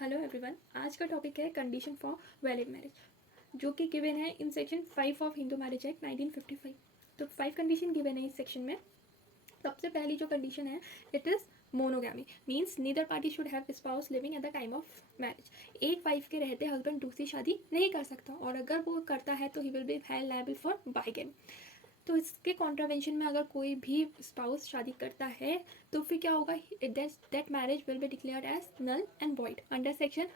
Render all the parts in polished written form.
Hello everyone, आज का topic है कंडीशन फॉर वैलिड मैरिज, जो कि गिवन है in section 5 of Hindu marriage act 1955। तो 5 कंडीशन गिवन है इस सेक्शन में। सबसे पहली जो कंडीशन है it is monogamy, means neither party should have spouse living at the time of marriage. एक वाइफ के रहते हस्बैंड दूसरी शादी नहीं कर सकता, और अगर वो करता है तो he will be held liable for bigamy. तो इसके कॉन्ट्रावेंशन में अगर कोई भी स्पाउस शादी करता है तो फिर क्या होगा, that marriage will be declared as null and void under section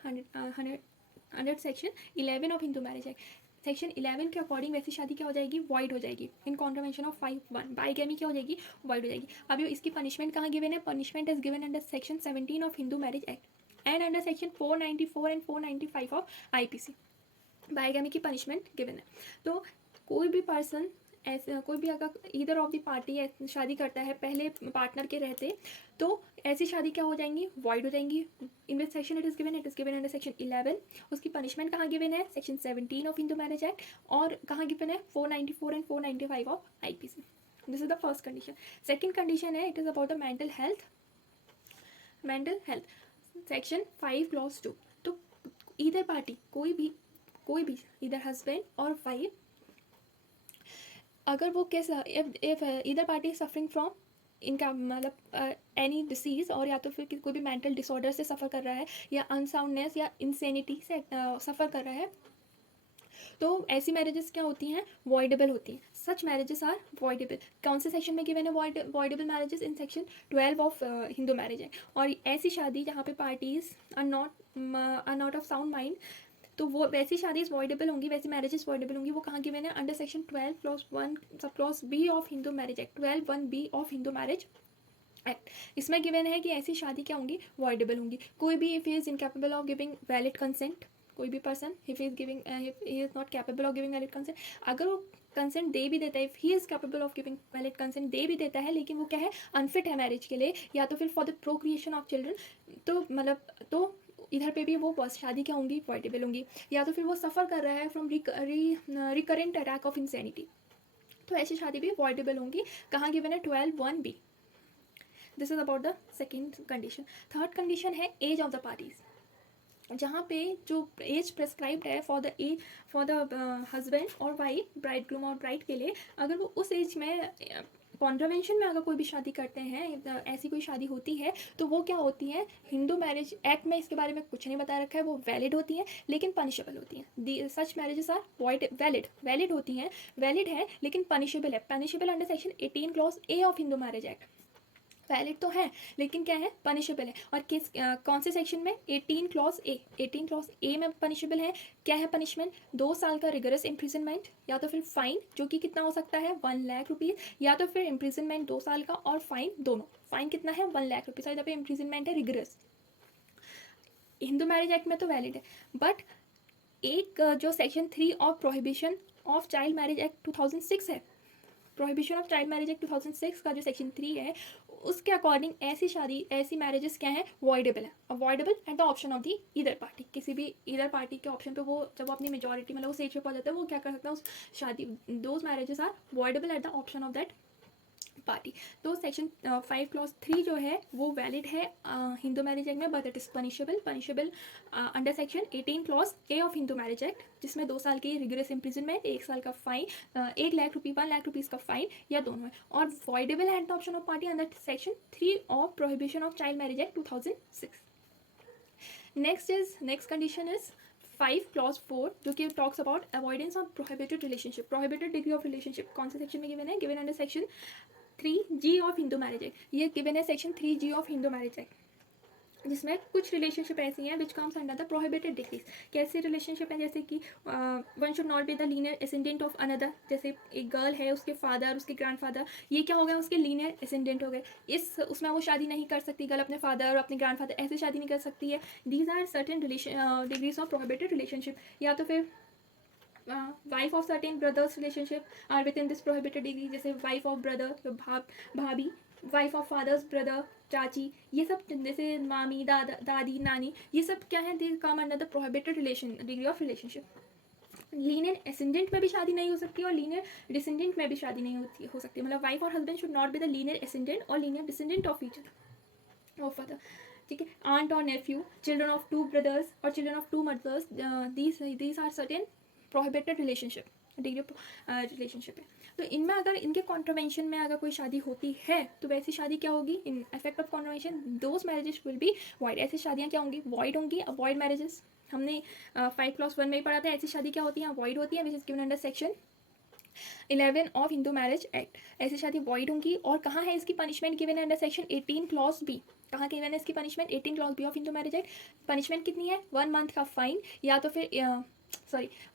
11 of Hindu marriage act. Section 11 के अकॉर्डिंग वैसी शादी क्या हो जाएगी, वॉइड हो जाएगी इन कॉन्ट्रावेंशन ऑफ 5(1). बाइगेमी क्या हो जाएगी, वॉइड हो जाएगी। अभी इसकी पनिशमेंट कहाँ गिवन है, punishment is given under section 17 of Hindu marriage act and under section 494 and 495 of IPC। Bigamy की पनिशमेंट गिवन है। तो कोई भी पर्सन ऐसे, कोई भी अगर ईदर ऑफ द पार्टी शादी करता है पहले पार्टनर के रहते, तो ऐसी शादी क्या हो जाएंगी, वॉइड हो जाएंगी। In which section it is given under section 11। उसकी पनिशमेंट कहाँ गिवन है, section 17 of Hindu marriage act, और कहाँ गिवन है 494 and 495 of IPC। This is the first condition. Second condition है it is about the mental health, section 5 clause 2। तो either party कोई भी इधर हस्बैंड और वाइफ, अगर वो कैसा इफ इधर पार्टी सफरिंग फ्रॉम इनका मतलब एनी डिसीज़, और या तो फिर कोई भी मेंटल डिसऑर्डर से सफ़र कर रहा है, या अनसाउंडनेस या इंसेनिटी से सफ़र कर रहा है, तो ऐसी मैरिजेस क्या होती हैं, वॉइडेबल होती हैं। Such marriages are voidable. कौन से सेक्शन में गिवन है voidable marriages, in section 12 of Hindu marriage है। और ऐसी शादी जहाँ पे parties are not of sound mind, तो वो वैसी शादीज वॉइडेबल होंगी, वैसी मैरिजेस वॉइडेबल होंगी। वो कहाँ गिवन है, under section 12 clause 1 sub clause B of Hindu marriage act, 12(1)(b) of Hindu marriage act. इसमें गिवन है कि ऐसी शादी क्या होंगी, वॉइडेबल होंगी। कोई भी if he is incapable of giving valid consent, कोई भी person if he is not capable of giving valid consent, अगर वो कंसेंट दे भी देता है, if he is capable of giving valid consent दे भी देता है, लेकिन वो क्या है, अनफिट है मैरिज के लिए, या तो फिर for the procreation of children, तो मतलब तो इधर पे भी वो शादी क्या होंगी, वॉइडेबल होंगी। या तो फिर वो सफ़र कर रहा है from recurrent attack of insanity, तो ऐसी शादी भी वॉइडेबल होंगी। कहाँ गिवन है, 12(1)(b). This is about the second condition. Third condition है एज ऑफ द पार्टीज, जहाँ पे जो एज प्रेस्क्राइब्ड है फॉर द हस्बैंड और वाइफ, ब्राइड ग्रूम और ब्राइड के लिए, अगर वो उस एज में कॉन्ट्रावेंशन में अगर कोई भी शादी करते हैं, ऐसी कोई शादी होती है, तो वो क्या होती है, हिंदू मैरिज एक्ट में इसके बारे में कुछ नहीं बता रखा है, वो वैलिड होती हैं लेकिन पनिशेबल होती हैं। सच मैरिजेस आर वैलिड होती हैं, वैलिड है लेकिन पनिशेबल है। Punishable under section 18 clause A of Hindu marriage act. Valid तो है लेकिन क्या है, पनिशेबल है। और किस कौन से सेक्शन में, 18 क्लॉज A में पनिशेबल है। क्या है पनिशमेंट, 2 साल का रिगरस इम्प्रिजनमेंट, या तो फिर फाइन, जो कि कितना हो सकता है 1 लाख रुपीज़, या तो फिर इम्प्रिजनमेंट 2 साल का और फाइन दोनों। फाइन कितना है, 1 लाख रुपीज़, और इधर पे इम्प्रिजनमेंट है रिगरस। हिंदू मैरिज एक्ट में तो वैलिड है, बट एक जो section 3 of prohibition of child marriage act 2006 है, prohibition of child marriage act 2006 का जो सेक्शन 3 है, उसके अकॉर्डिंग ऐसी मैरिजेस क्या है, वॉइडेबल है। Avoidable eight the option of the either party, किसी भी ईदर पार्टी के ऑप्शन पे वो, जब वो अपनी मेजॉरिटी मतलब वो स्टेज पे पहुंच जाता है, वो क्या कर सकता है, उस शादी, those marriages are voidable at the option of that party. तो सेक्शन 5 क्लॉज 3 जो है वो वैलिड है हिंदू मैरिज एक्ट में, but it is punishable under section 18 clause A of Hindu marriage act, जिसमें 2 साल की रिगरस इम्प्रिजनमेंट, 1 साल का फाइन, 1 लाख रुपीज़ का फाइन, या दोनों है। और voidable at the option of party under section 3 of prohibition of child marriage act 2006। Next condition is 5 clause 4, जो कि talks about avoidance of prohibited relationship, prohibited degree of relationship. कौन से section में गिवन है, given under section 3G of Hindu marriage act. ये given है section 3G of Hindu marriage act, जिसमें कुछ रिलेशनशिप ऐसी हैं which comes under the prohibited degrees. कैसी रिलेशनशिप है, जैसे कि one should not be the linear ascendant of another, जैसे एक गर्ल है, उसके फादर, उसके ग्रैंडफादर, ये क्या हो गए, उसके लीनियर एसेंडेंट हो गए। उसमें वो शादी नहीं कर सकती, गर्ल अपने फादर और अपने ग्रैंडफादर ऐसे शादी नहीं कर सकती है। These are certain degrees of prohibited relationship. या तो फिर wife of certain brothers relationship are within this prohibited degree, जैसे वाइफ ऑफ ब्रदर, भाभी, वाइफ ऑफ फादर्स ब्रदर, चाची, ये सब, जैसे मामी, दादी, नानी, ये सब क्या है, they come under the prohibited degree of relationship. Linear ascendant में भी शादी नहीं हो सकती और लीनियर डिसेंडेंट में भी शादी नहीं हो सकती। मतलब वाइफ और husband should not be the linear ascendant और linear descendant of each other. ठीक है, आंट और nephew, children of two brothers और children of two mothers, these are certain prohibited relationship, degree relationship है। तो इनमें अगर इनके कॉन्ट्रवेंशन में अगर कोई शादी होती है तो वैसी शादी क्या होगी, in effect of contravention those marriages will be void. ऐसी शादियाँ क्या होंगी, वॉइड होंगी। अवॉइड मैरिजेस हमने 5 clause 1 में ही पढ़ा था, ऐसी शादी क्या होती है, वॉइड होती है, विच is given under section 11 of Hindu marriage act. ऐसी शादी वॉइड होंगी। और कहाँ है इसकी punishment given under section 18 clause B, कहाँ गिवन है इसकी punishment, 18 clause B of Hindu marriage act. Punishment कितनी है, 1 month का फाइन या तो फिर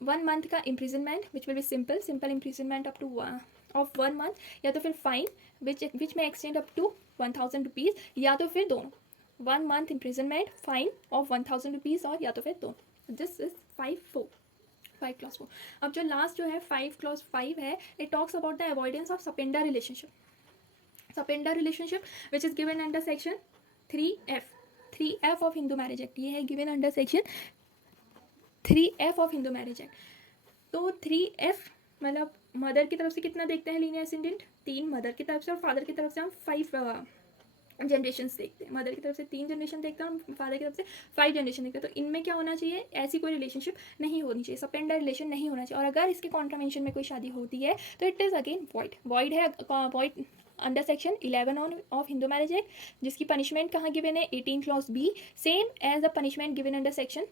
1 month का imprisonment which will be simple imprisonment up two of 1 month, या तो फिर फाइन विच में एक्सटेंड अप टू 1000 रुपीज़, या तो फिर दोनों, 1 month imprisonment, fine of 1000 rupees, और या तो फिर दोनों। This is 5 clause 4। अब जो लास्ट जो है 5 clause 5 है, it talks about the avoidance of सपेंडर relationship which is given under section 3F of Hindu marriage act. ये है given under section 3F of Hindu marriage act. तो 3F मतलब मदर की तरफ से कितना देखते हैं लीनियर असेंडेंट, 3 मदर की तरफ से, और फादर की तरफ से हम 5 जनरेशंस देखते हैं। मदर की तरफ से 3 जनरेशन देखते हैं और फादर की तरफ से 5 जनरेशन देखते हैं। तो इनमें क्या होना चाहिए, ऐसी कोई रिलेशनशिप नहीं होनी चाहिए, सपेंडर रिलेशन नहीं होना चाहिए। और अगर इसके कॉन्ट्रावेंशन में कोई शादी होती है तो इट इज़ अगेन वॉइड है, void under section 11 of Hindu marriage act, जिसकी पनिशमेंट कहाँ गिवन है, 18 clause B, same as the punishment given under section,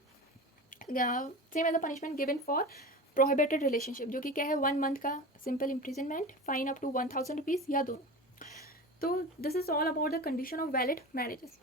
same as the punishment given for prohibited relationship, जो कि क्या है 1 month का simple imprisonment, fine up to 1000 rupees, या दोनों। तो this is all about the condition of valid marriages.